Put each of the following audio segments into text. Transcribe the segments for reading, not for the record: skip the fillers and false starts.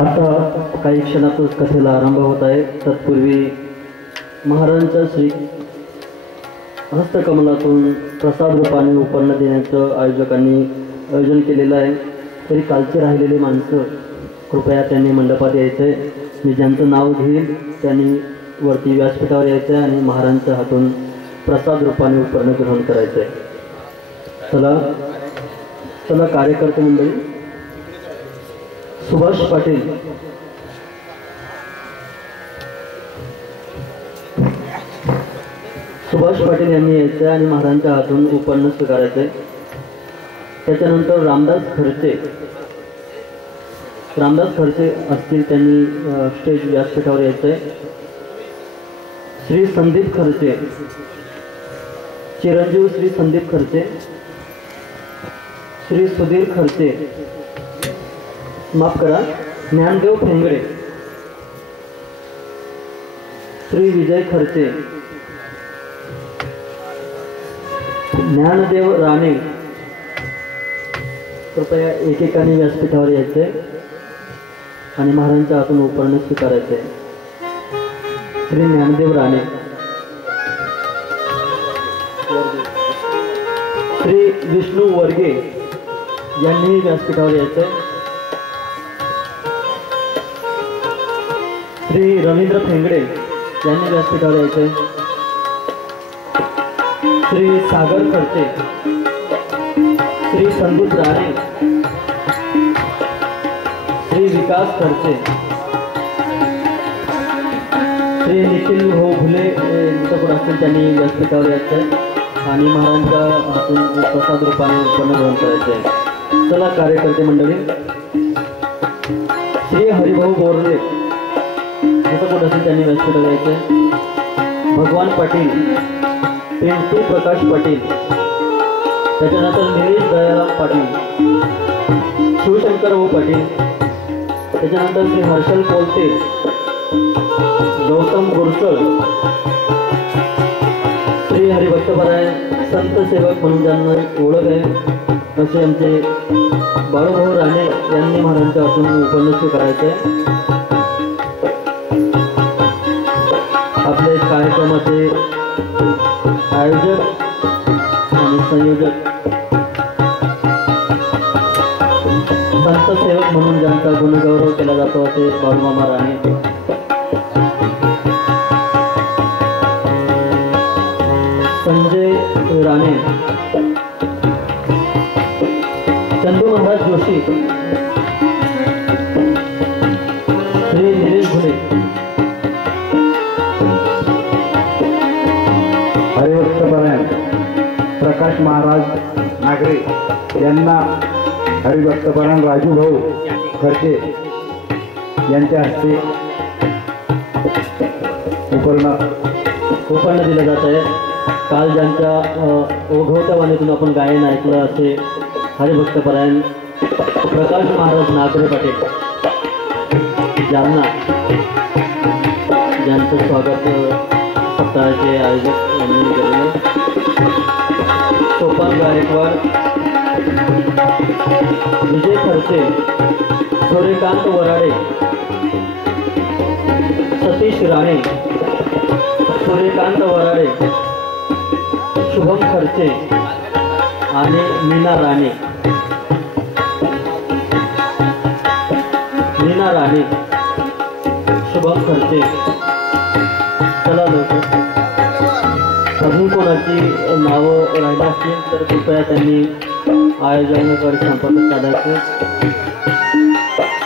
आता काही क्षणातच कथेला आरंभ होत आहे. तत्पूर्वी महाराजांच्या श्री हस्तकमलातून प्रसाद रूपाने उपन्न देण्याचं आयोजकांनी आयोजन केलेलं आहे. तरी कालचे राहिलेले माणसं कृपया त्यांनी मंडपात यायचं आहे. मी ज्यांचं नाव घेईल त्यांनी वरती व्यासपीठावर यायचं आहे आणि महाराजांच्या हातून प्रसाद रूपाने उपन्न ग्रहण करायचं आहे. चला चला कार्यकर्ते मंडळी. सुभाष पाटील यांनी यायचं आणि महाराजांच्या हातून उपन्न स्वीकारायचे. त्याच्यानंतर रामदास खर्चे असतील त्यांनी स्टेज व्यासपीठावर यायचं आहे. श्री संदीप खर्चे, चिरंजीव श्री संदीप खर्चे, श्री सुधीर खर्चे, माफ करा, ज्ञानदेव फेंगडे, श्री विजय खर्चे, ज्ञानदेव राणे, कृपया एकेकाने व्यासपीठावर यायचे आणि महाराजांच्या हातून उपन्न स्वीकारायचे. श्री ज्ञानदेव राणे, श्री विष्णू वर्गे यांनी व्यासपीठावर यायचे. श्री रवींद्र फेंगडे यांनी व्यासपीठावर यायचे. श्री सागर खर्चे, श्री संदीप राणे, श्री विकास खर्चे, श्री निखिल हो भुले यांच्याकडून असतील त्यांनी व्यासपीठावर यायचं आणि महाराजांच्या हातून प्रसाद रूपाने उत्पन्न ग्रहण करायचे आहे. चला कार्यकर्ते मंडळी. श्री हरिभाऊ बोर्ले कुठं असेल त्यांनी व्यासपीठावर यायचं. भगवान पाटील, पिंटू प्रकाश पाटील, त्याच्यानंतर निलेश दयाराम पाटील, शिवशंकर भाऊ पाटील, त्याच्यानंतर श्री हर्षल पोलते, गौतम गुरसळ, श्री हरिभक्तपरायण संत सेवक म्हणून ज्यांना ओळख आहे असे आमचे बाळूभाऊ राणे यांनी महाराजांच्या हातून उपन्न स्वीकारायचे. आपले कार्यक्रमाचे आयोजक आणि संयोजक संत सेवक म्हणून ज्यांचा गुणगौरव केला जातो ते बाळूमामा राणे, संजय राणे, चंदू महाराज जोशी, श्री निलेश भुले, हरिभक्तपरायण प्रकाश महाराज नागरे यांना हरिभक्तपरायण राजूभाऊ खर्चे यांच्या हस्ते उपन्न दिलं जात आहे. काल ज्यांच्या ओघवत्या वाणीतून आपण गायन ऐकलं असे हरिभक्तपरायण प्रकाश महाराज नागरे पाटील ज्यांना ज्यांचं स्वागत सप्ताहाचे आयोजक यांनी केलेले. सोपान गायकवाड विजय खर्चे, सूर्यकांत वराडे, सतीश राणे, सूर्यकांत वराडे, शुभम खर्चे आणि मीना राणे. मीना राणे, शुभम खर्चे. चला लवकर. अजून कोणाची नावं राहिली असतील तर कृपया त्यांनी आयोजकांकडे संपर्क साधायचे.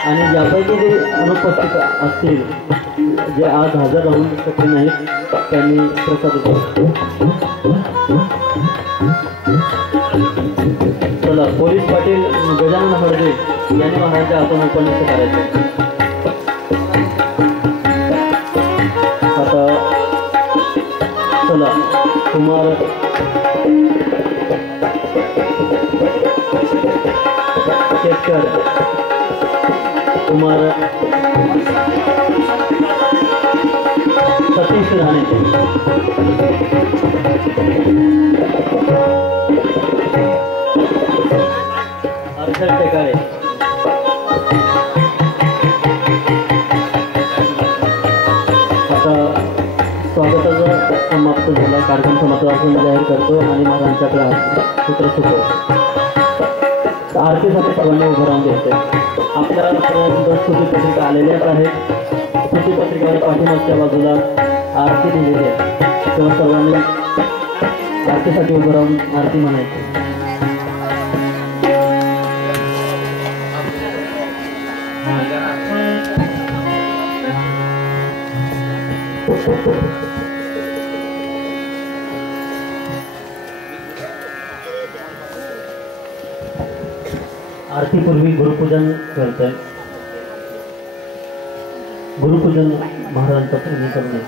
आणि ज्यापैकी जे अनुपस्थित असतील, जे आज हजर राहू शकले नाहीत, त्यांनी प्रसाद घेतला. चला, पोलीस पाटील गजानन हळदे यांनी महाराजांच्या हातून उपन्यास करायचे. आता चला, कुमार शेतकर, कुमार सतीश राणे, हर्षल टेकाळे. आता स्वागताचा समाप्त झाला. कार्यक्रम समाप्त असून जाहीर करतो आणि महाराजांच्याकडे सूत्र सुचवतो. आरतीसाठी सर्वांनी उभं राहून घ्यायचे. आपल्यापर्यंत स्तुतीपत्रिका आलेल्याच आहेत. स्तुतीपत्रिकेवर पाठीमागच्या बाजूला आरती दिलेली आहे, तेव्हा सर्वांनी आरतीसाठी उभं राहून आरती म्हणायची. आरतीपूर्वी गुरुपूजन करतोय. गुरुपूजन महाराजांचं पूजन करणे.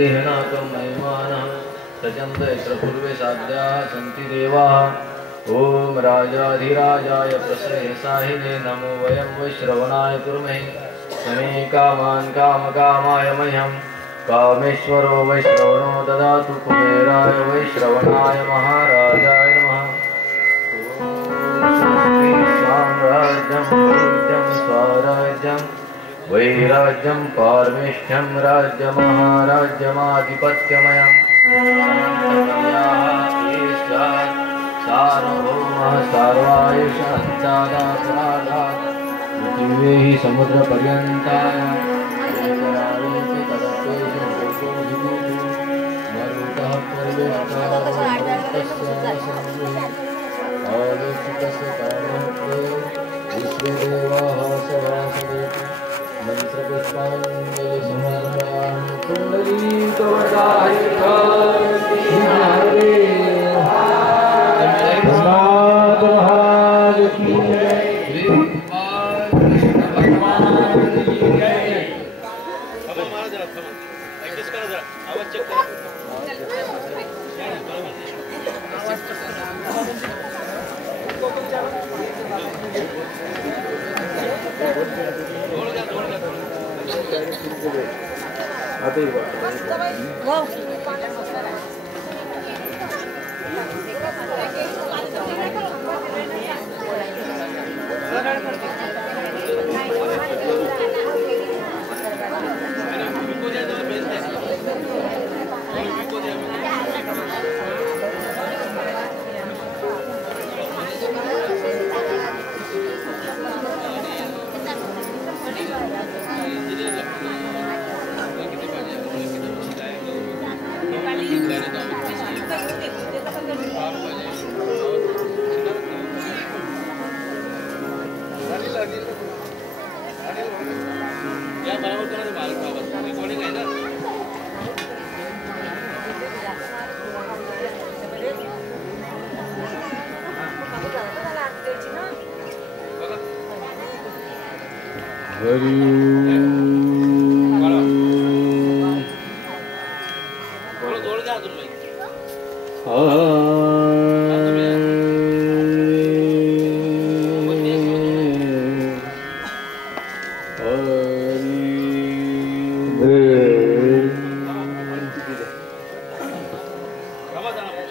देहनाकं महिमानः सचन्त यत्र पूर्वे साध्याः सन्ति देवाः ॐ राजाधिराजाय प्रसह्यसाहिने नमो वयं वैश्रवणाय कुर्महे समे कामान् कामकामाय मह्यं कामेश्वरो वैश्रवणो ददातु कुबेराय वैश्रवणाय महाराजाय नमः साम्राज्यं पूज्यं स्वराज्यं वैराज्यं पारमेष्ठ्यं राज्यमहाराज्यमाधिपत्यमयं सार्वभौमः सर्वायुषादात् पृथिवी समुद्रपर्यन्ताय मरुतः विश्वदेवाः सभासदेति मंत्रपुष्पाञ्जलिसमारम्भान्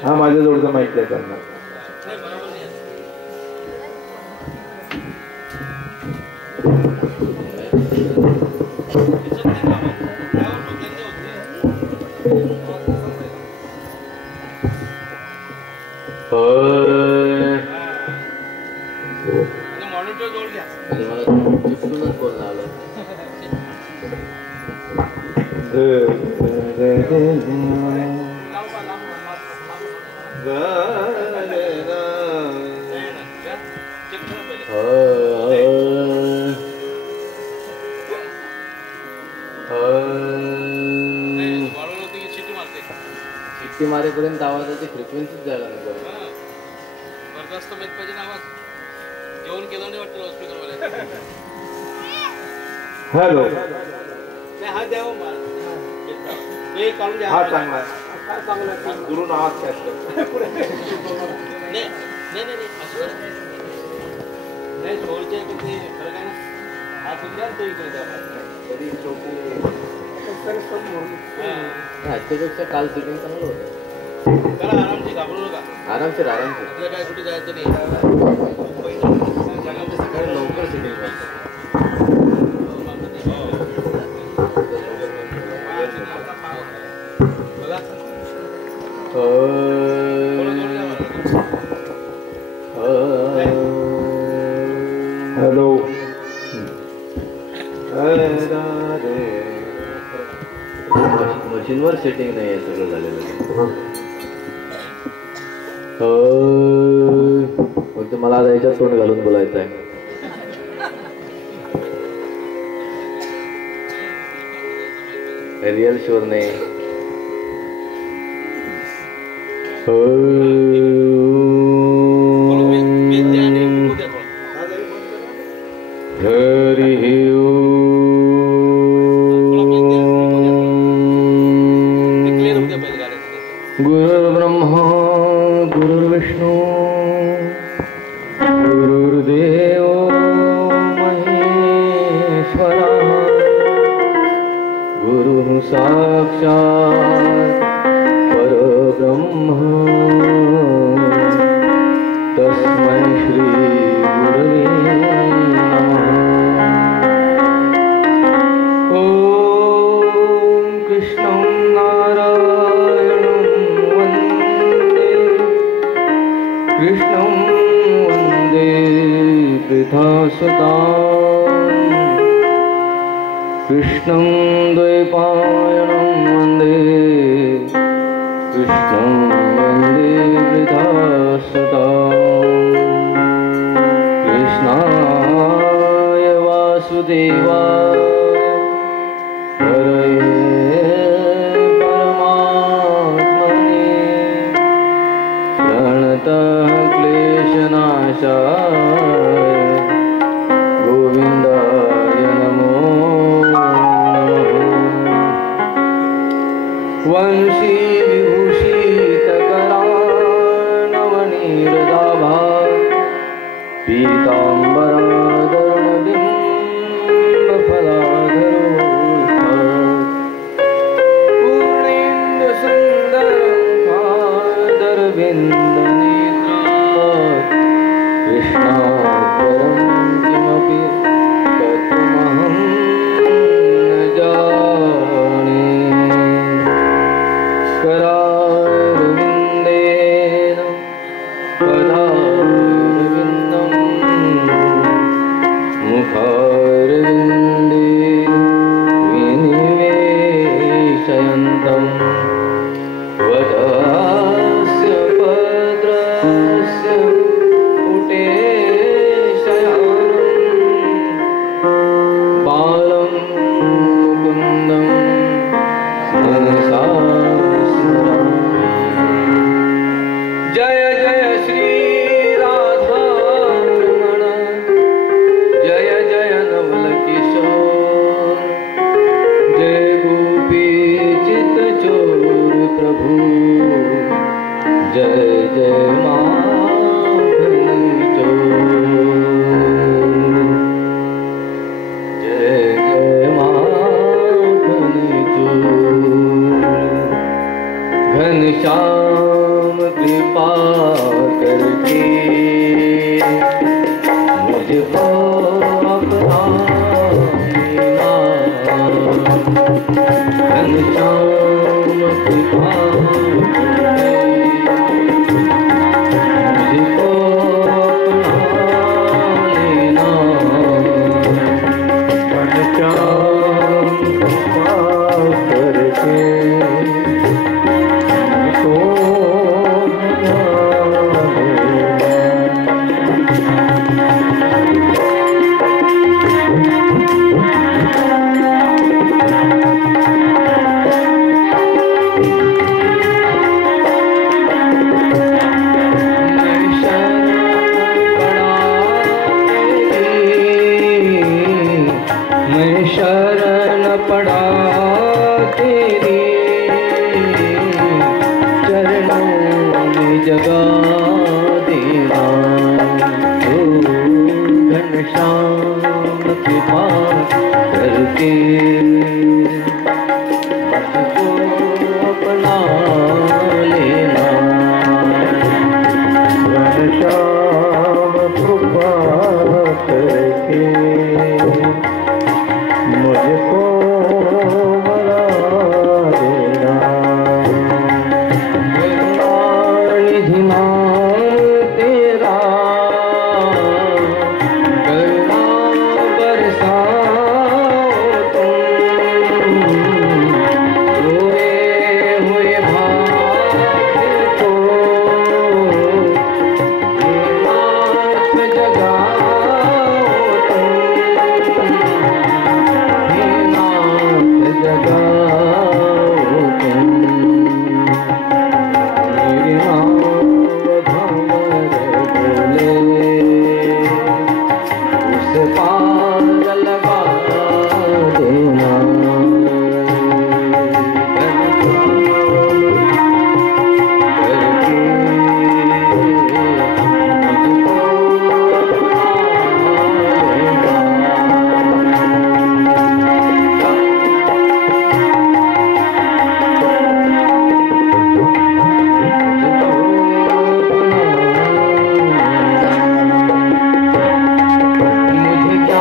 हा माझ्या जवळचा माहिती आहे त्यांना शिट्टी मारेपर्यंत आवाजाची फ्रिक्वेन्सीच जायला नको बरखास्त माहित पाहिजे ना आवाज जेवण केलं नाही वाटतं हॉस्पिटलमध्ये हॅलो नाही हा द्यावं मला ते काढून द्या हा चांगला आहे काय चांगलं आहे गुरु नावात काय नाही नाही नाही असं नाही सोळचे पण ते खरं काय ना हा सुद्धा तो इकडे द्यावा तरी चौकी आजच्यापेक्षा काल सिटिंग चांगलं होतं करा आरामशी घाबरू नका आरामशीर आपल्याला काय कुठे जायचं नाही सकाळी लवकर सिटिंग हॅलो मशीनवर सेटिंग नाही आहे सगळं झालेलं फक्त मला आता याच्यात तोंड घालून बोलायचं आहे रिअल शुअर नाही हरी वृथा सुताम् कृष्णं द्वैपायनं वन्दे कृष्णं वन्दे वृथा सुताम् कृष्णाय वासुदेवाय हरये परमात्मने प्रणतः क्लेशनाशाय गोविन्दाय नमो वंशी विभूषितकरानवनीरदाभा पीताम्बराधरणबिम्बफलाधरो पूर्णेन्दुसुन्दरं खादरविन्दनेत्रात् कृष्णात् परं किमपि तत्त्वमहं न जाने करारविन्देन पदारविन्दं मुखारविन्दे विनिवेशयन्तं वदस्य भद्रस्य पुटे शयानं बालं मुकुन्दं मनसा स्मरामि। जय जय श्री राधारमण जय जय नवल किशोर जय गोपी चित चोर प्रभु जय जय माधव चोर जय जय माधव चोर घनश्याम कृपा करके मुझको अपना लेना घनश्याम कृपा करके मुझको अपना लेना घनश्याम कृपा करके मैं शरण पड़ा तेरी चरणों में जगा देना ओ घनश्याम कृपा करके मुझको अपना लेना घनश्याम कृपा करके मुझको बना देना निधि नाम तेरा करुणा बरसाओ तुम रोए हुए भाग्य को नाथ जगाओ तुम जगाओ तुम मेरे नाम भंवर बोले उस पार लगा देना मुझे क्या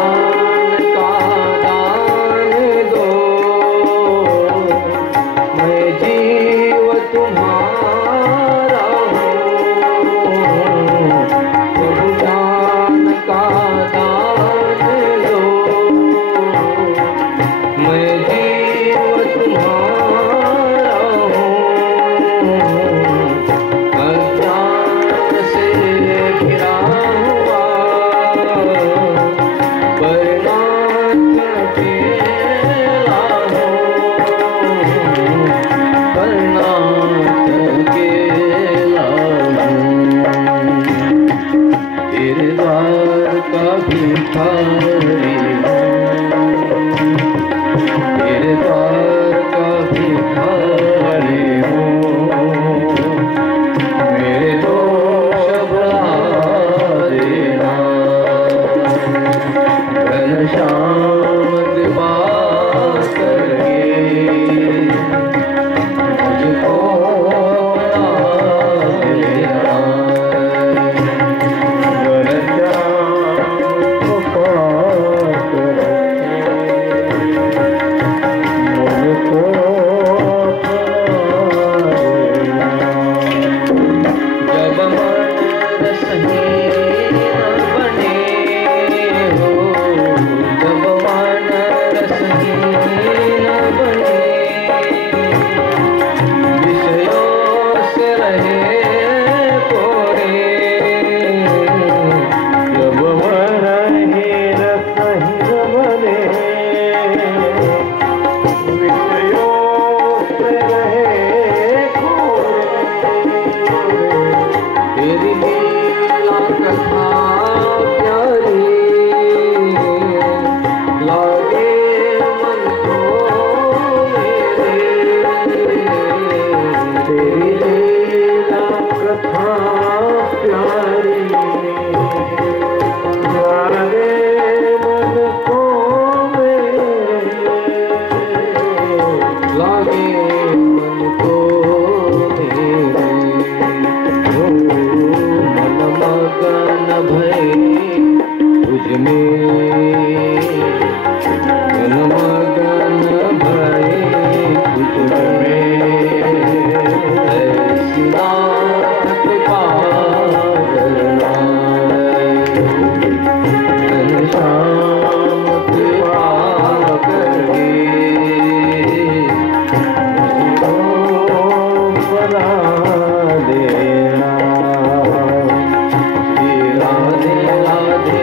राधे राधे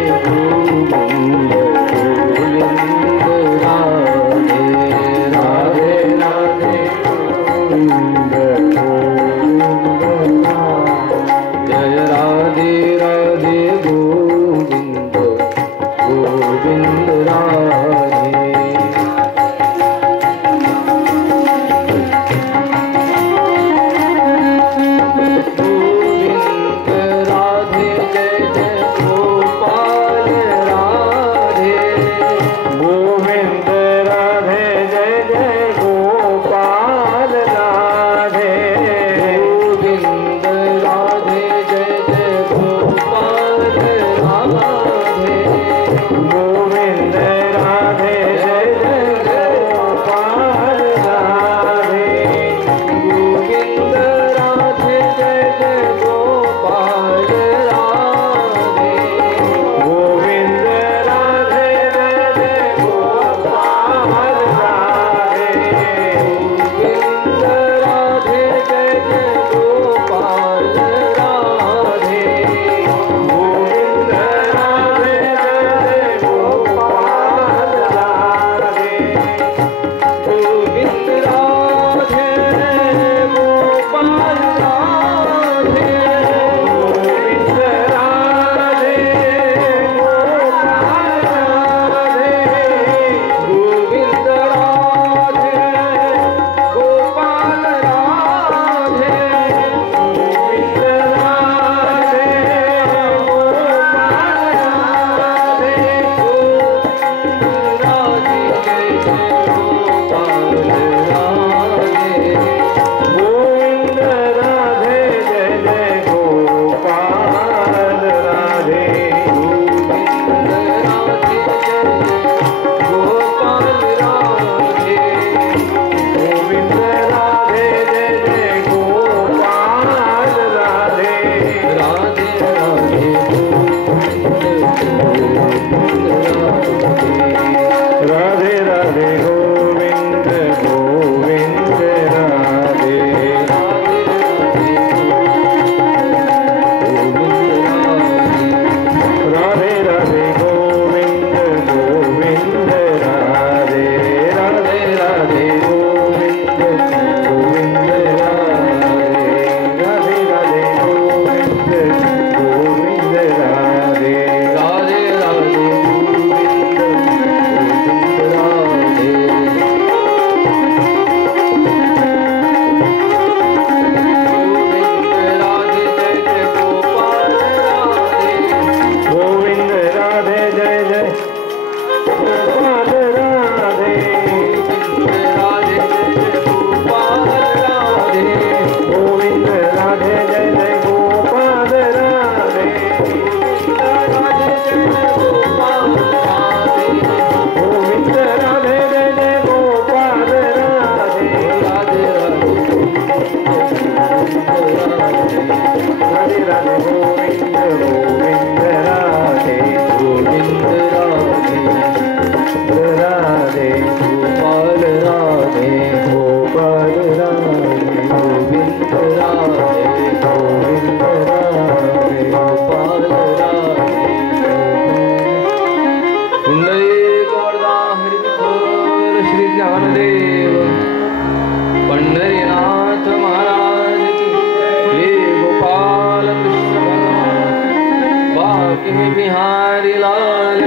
हरि लाल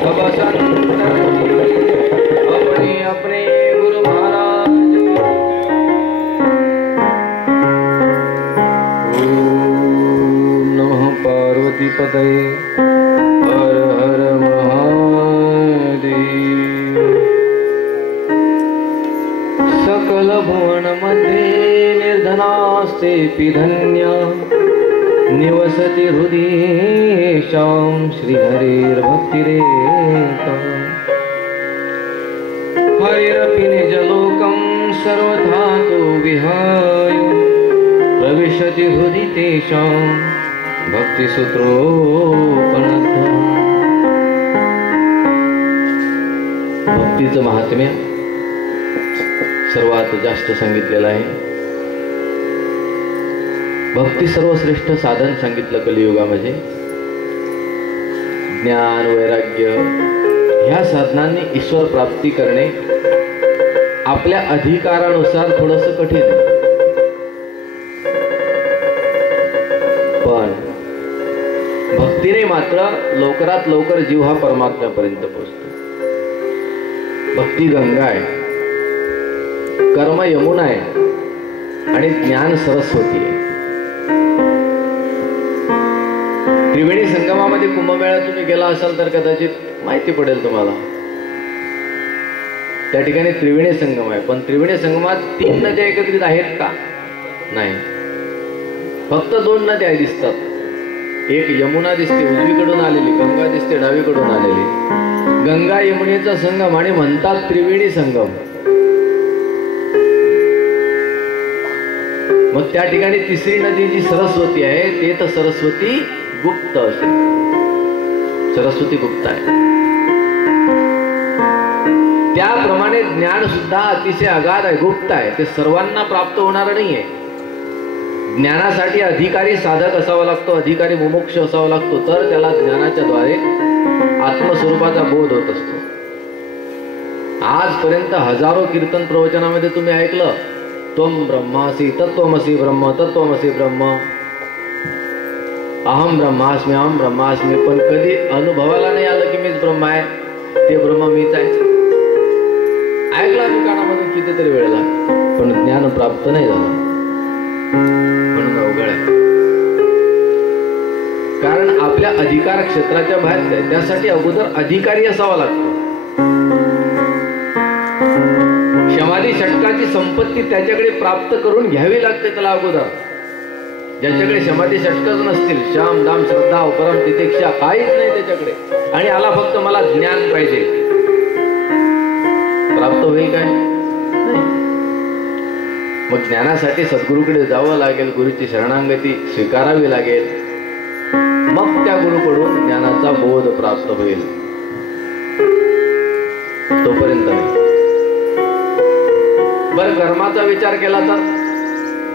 सब संतन अपने अपने गुरु महाराज ओम नमः पार्वती पतये हर हर महादेव। सकल भुवन मध्ये निर्धनास्तेऽपि धन्या निवसति हृदयेषां श्रीहरेर्भक्तिरेका हरिरपि निजलोकं सर्वथा तो विहाय प्रविशति हृदि तेषां भक्तिसूत्रोपनद्धा। भक्तीचं महात्म्य सर्वात जास्त सांगितलेलं आहे। भक्ती सर्वश्रेष्ठ साधन सांगितलं कलियुगामध्ये। ज्ञान वैराग्य ह्या साधनांनी ईश्वर प्राप्ती करणे आपल्या अधिकारानुसार थोडंसं कठीण आहे, पण भक्तीने मात्र लवकरात लवकर जीव हा परमात्म्यापर्यंत पोहोचतो। भक्ती गंगा आहे, कर्म यमुना आहे आणि ज्ञान सरस्वती आहे। त्रिवेणी संगमामध्ये कुंभमेळ्यात तुम्ही गेला असाल तर कदाचित माहिती पडेल तुम्हाला। त्या ठिकाणी त्रिवेणी संगम आहे, पण त्रिवेणी संगमात 3 नद्या एकत्रित आहेत का? नाही, फक्त 2 नद्या दिसतात। एक यमुना दिसते उजवीकडून आलेली, गंगा दिसते डावीकडून आलेली। गंगा यमुनेचा संगम आणि म्हणतात त्रिवेणी संगम। मग त्या ठिकाणी तिसरी नदी जी सरस्वती आहे ते तर सरस्वती गुप्त असेल, सरस्वती गुप्त आहे। त्याप्रमाणे ज्ञान सुद्धा अतिशय अगाध आहे, गुप्त आहे, ते सर्वांना प्राप्त होणार नाहीये। ज्ञानासाठी अधिकारी साधक असावा लागतो, अधिकारी मुमुक्ष असावा लागतो, तर त्याला ज्ञानाच्या द्वारे आत्मस्वरूपाचा बोध होत असतो। आजपर्यंत हजारो कीर्तन प्रवचनामध्ये तुम्ही ऐकलं त्वम ब्रह्मासी तत्त्वमसी ब्रह्म तत्त्वमसी ब्रह्म, अहम ब्रह्मास्मी अहम ब्रह्मास्मी, पण कधी अनुभवाला नाही आलं की मीच ब्रह्म आहे, ते ब्रह्म मीच आहे। ऐकला दुकानामधून कितीतरी वेळेला, पण ज्ञान प्राप्त नाही झालं, म्हणून अवघड आहे। कारण आपल्या अधिकार क्षेत्राच्या बाहेर आहे, त्यासाठी अगोदर अधिकारी असावा लागतो। समाधी षटकाची संपत्ती त्याच्याकडे प्राप्त करून घ्यावी लागते त्याला अगोदर। ज्याच्याकडे समाधी षटकच नसतील, श्याम दाम श्रद्धा उपरम तितिक्षा काहीच नाही त्याच्याकडे, आणि आला फक्त मला ज्ञान पाहिजे, प्राप्त होईल काय? नाही। मग ज्ञानासाठी सद्गुरूकडे जावं लागेल, गुरुची शरणागती स्वीकारावी लागेल, मग त्या गुरुकडून ज्ञानाचा बोध प्राप्त होईल, तोपर्यंत नाही। बरं, कर्माचा विचार केला तर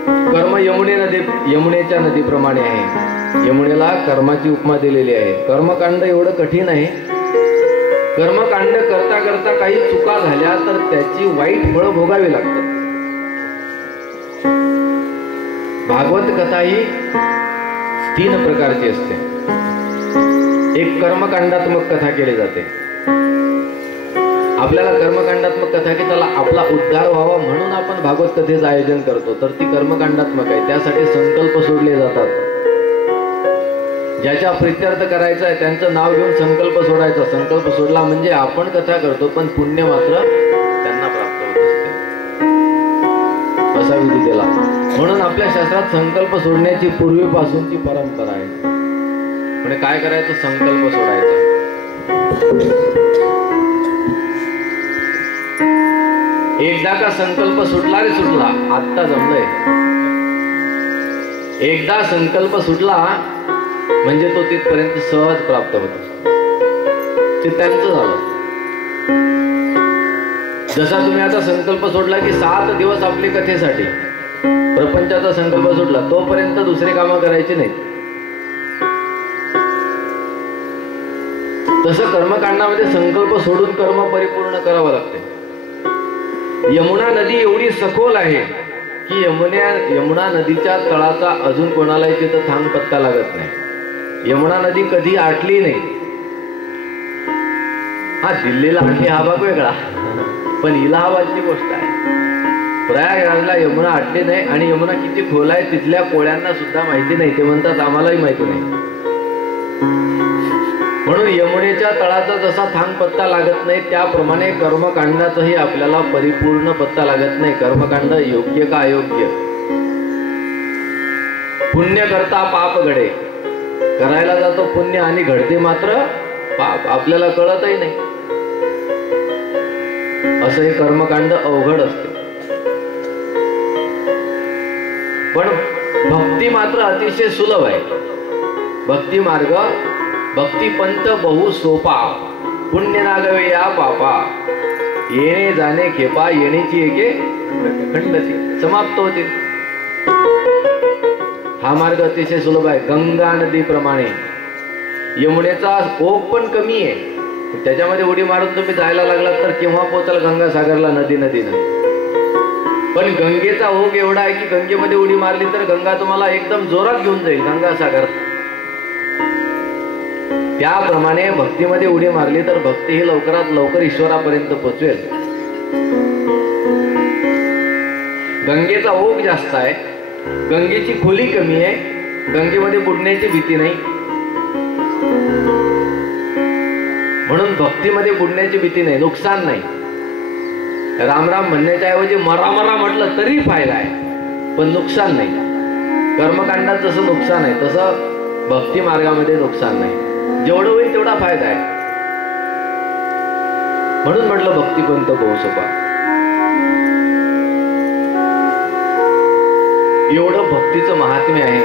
कर्म यमुनेच्या नदीप्रमाणे आहे। यमुनेला कर्माची उपमा दिलेली आहे। कर्मकांड एवढं कठीण आहे, कर्मकांड करता करता काही चुका झाल्या तर त्याची वाईट फळं भोगावी लागतात। भागवत कथा ही 3 प्रकारची असते। एक कर्मकांडात्मक कथा केली जाते। आपल्याला कर्मकांडात्मक कथा की त्याला आपला उद्धार व्हावा म्हणून आपण भागवत कथेचं आयोजन करतो, तर ती कर्मकांडात्मक आहे। त्यासाठी संकल्प सोडले जातात। ज्याच्या प्रित्यर्थ करायचा आहे त्यांचं नाव घेऊन संकल्प सोडायचा। संकल्प सोडला म्हणजे आपण कथा करतो, पण पुण्य मात्र त्यांना प्राप्त होत असते, असा विधी केला। म्हणून आपल्या शास्त्रात संकल्प सोडण्याची पूर्वीपासूनची परंपरा आहे। म्हणजे काय करायचं? संकल्प सोडायचा। एकदा का संकल्प सुटला रे सुटला, आत्ता जमलंय। एकदा संकल्प सुटला म्हणजे तो तिथपर्यंत सहज प्राप्त होत असतो, ते त्यांचं झालं। जसा तुम्ही आता संकल्प सोडला की 7 दिवस आपली कथेसाठी, प्रपंचाचा संकल्प सुटला तोपर्यंत दुसरे कामं करायची नाहीत। तसं कर्मकांडामध्ये संकल्प सोडून कर्म परिपूर्ण करावं लागते। यमुना नदी एवढी सखोल आहे की यमुना नदीच्या तळाचा अजून कोणालाही तिथं थांब पत्ता लागत नाही। यमुना नदी कधी आटली नाही. हा दिल्लीला आटली हा भाग वेगळा, पण इलाहाबादची गोष्ट आहे. प्रयागराजला यमुना आटली नाही आणि यमुना किती खोल आहे तिथल्या कोळ्यांना सुद्धा माहिती नाही. ते म्हणतात आम्हालाही माहिती नाही. म्हणून यमुनेच्या तळाचा जसा थांग पत्ता लागत नाही त्याप्रमाणे कर्मकांडाचाही आपल्याला परिपूर्ण पत्ता लागत नाही. कर्मकांड योग्य का अयोग्य. पुण्य करता पाप घडे, करायला जातो पुण्य आणि घडते मात्र पाप, आपल्याला कळतही नाही. असं हे कर्मकांड अवघड असते. पण भक्ती मात्र अतिशय सुलभ आहे. भक्ती मार्ग भक्ती पंथ बहु सोपा, पुण्य नागवे या पापा, येणे जाणे खेपा, येण्याची एके खंडती समाप्त होते. हा मार्ग अतिशय सुलभ आहे. गंगा नदीप्रमाणे यमुनेचा ओघ पण कमी आहे. त्याच्यामध्ये उडी मारून तुम्ही जायला लागलात तर केव्हा पोहोचाल गंगासागरला नदीनं. पण गंगेचा ओघ एवढा आहे की गंगेमध्ये उडी मारली तर गंगा तुम्हाला एकदम जोरात घेऊन जाईल गंगासागर. त्याप्रमाणे भक्तीमध्ये उडी मारली तर भक्ती ही लवकरात लवकर ईश्वरापर्यंत पोहोचवेल. गंगेचा ओघ जास्त आहे, गंगेची खोली कमी आहे, गंगेमध्ये बुडण्याची भीती नाही. म्हणून भक्तीमध्ये बुडण्याची भीती नाही, नुकसान नाही. रामराम म्हणण्याच्या ऐवजी मरा म्हटलं तरी फायदा आहे, पण नुकसान नाही. कर्मकांडात जसं नुकसान आहे तसं भक्ती मार्गामध्ये नुकसान नाही. जेवढं होईल तेवढा फायदा आहे. म्हणून म्हटलं भक्तिपंथ बहुसोपा. एवढं भक्तीचं महात्म्य आहे.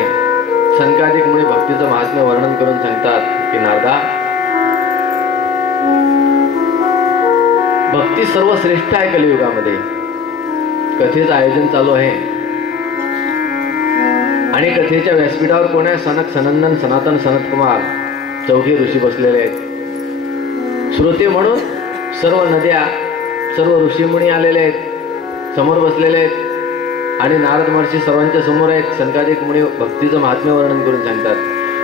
संकादिक मुनी भक्तीचं महात्म्य वर्णन करून सांगतात की नारदा, भक्ती सर्वश्रेष्ठ आहे कलियुगामध्ये. कथेचं आयोजन चालू आहे आणि कथेच्या व्यासपीठावर कोण आहे? सनक सनंदन सनातन सनत कुमार चौघे ऋषी बसलेले आहेत. श्रोते म्हणून सर्व नद्या सर्व ऋषीमुनी आलेले आहेत, समोर बसलेले आहेत आणि नारद महर्षी सर्वांच्या समोर आहेत. संकादिक मुनी भक्तीचं महात्म्य वर्णन करून सांगतात.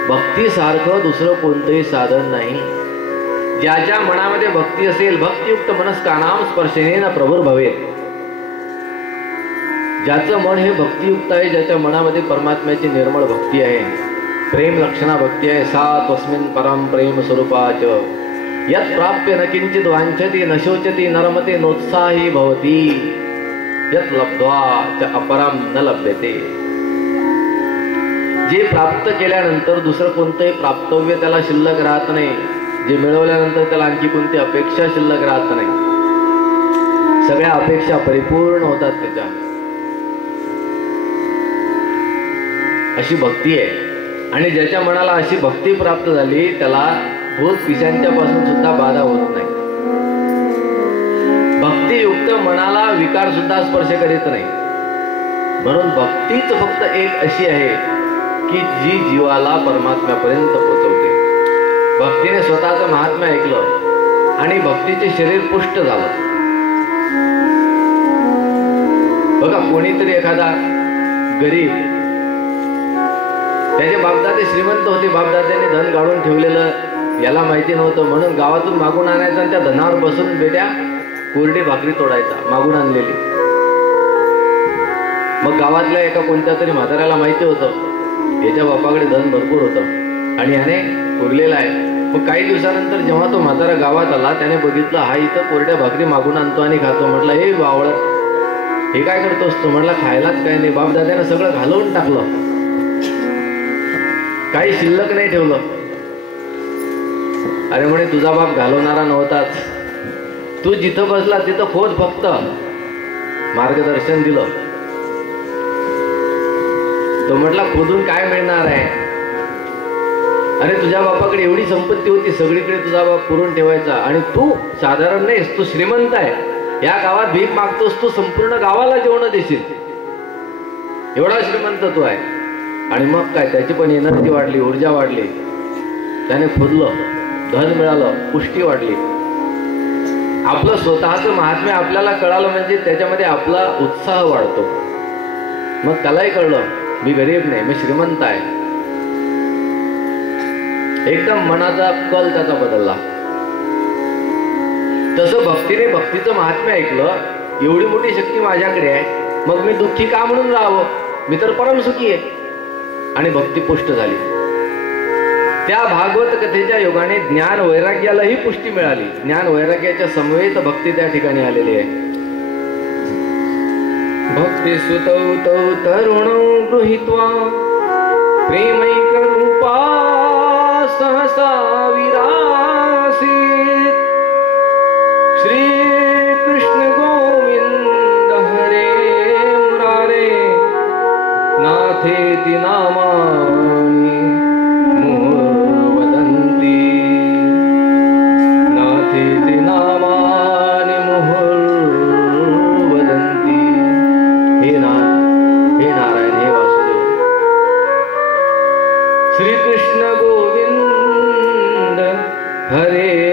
भक्तीसारखं दुसरं कोणतंही साधन नाही. ज्याच्या मनामध्ये भक्ती असेल, भक्तियुक्त मनस्कानाम स्पर्शेनेन प्रभुर्भवेत्. ज्याचं मन हे भक्तियुक्त आहे, ज्याच्या मनामध्ये परमात्म्याची निर्मळ भक्ती आहे, प्रेम लक्षणा भक्ती आहे, सा तस्मिन् परम प्रेम स्वरूपाच यत् प्राप्य न किंचित वांछति न शोचति नरमते नोत्साही भवति यत् लब्ध्वा च अपरम न लभ्यते. जे प्राप्त केल्यानंतर दुसरं कोणतंही प्राप्तव्य त्याला शिल्लक राहत नाही. जे मिळवल्यानंतर त्याला आणखी कोणती अपेक्षा शिल्लक राहत नाही. सगळ्या अपेक्षा परिपूर्ण होतात त्याच्या. अशी भक्ती आहे. आणि ज्याच्या मनाला अशी भक्ती प्राप्त झाली त्याला भूत पिशांच्या पासून सुद्धा बाधा होत नाही. भक्तियुक्त मनाला विकार सुद्धा स्पर्श करीत नाही. म्हणून भक्तीच फक्त एक अशी आहे की जी जीवाला परमात्म्यापर्यंत पोहोचवते. भक्तीने स्वतःचं महात्म्य ऐकलं आणि भक्तीचे शरीर पुष्ट झालं. बघा, कोणीतरी एखादा गरीब, त्याचे बापदादे श्रीमंत होते, बापदाद्याने धन गाळून ठेवलेलं याला माहिती नव्हतं, म्हणून गावातून मागून आणायचं आणि त्या धनावर बसून बेट्या कोरडी भाकरी तोडायचा मागून आणलेली. मग गावातल्या एका कोणत्या तरी म्हाताऱ्याला माहिती होतं याच्या बापाकडे धन भरपूर होतं आणि याने उरलेला आहे. मग काही दिवसानंतर जेव्हा तो म्हातारा गावात आला त्याने बघितलं हा इथं कोरड्या भाकरी मागून आणतो आणि खातो. म्हटलं, हे बावळत, हे काय करतोस? तो म्हटला, खायलाच काय नाही, बापदाद्यानं सगळं घालवून टाकलं, काही शिल्लक नाही ठेवलं. अरे म्हणे, तुझा बाप घालवणारा नव्हताच, तू जिथं बसला तिथं खोद फक्त मार्गदर्शन दिलं. तो म्हटला, खोदून काय मिळणार आहे? अरे तुझ्या बापाकडे एवढी संपत्ती होती, सगळीकडे तुझा बाप पुरून ठेवायचा आणि तू साधारण नाहीस, तू श्रीमंत आहे, या गावात भीक मागतोस, तू संपूर्ण गावाला जेवण देशील, एवढा श्रीमंत तू आहे. आणि मग काय, त्याची पण एनर्जी वाढली, ऊर्जा वाढली, त्याने खोदलं, धन मिळालं, पुष्टी वाढली. आपलं स्वतःचं महात्म्य आपल्याला कळालं म्हणजे त्याच्यामध्ये आपला उत्साह वाढतो. मग त्यालाही कळलं मी गरीब नाही, मी श्रीमंत आहे. एकदम मनाचा कल त्याचा बदलला. तसं भक्तीने भक्तीचं महात्म्य ऐकलं, एवढी मोठी शक्ती माझ्याकडे आहे, मग मी दुःखी का म्हणून राहावं, मी तर परमसुखी आहे. आणि भक्ती पुष्ट झाली. त्या भागवत कथेच्या योगाने ज्ञान वैराग्यालाही पुष्टी मिळाली. ज्ञान वैराग्याच्या समवेत भक्ती त्या ठिकाणी आलेली आहे. भक्ती सुतौ तौ तरुणौ गृहीत्वा प्रेमैक रूपा सहसा विरासीत. श्री कृष्ण गोविंद हरे मुरारे नाथेति नामानि मुहुर्वदन्ति. नाथेति नामानि मुहुर्वदन्ति. हे नारायण, हे वासुदेव, श्री कृष्ण गोविंद हरे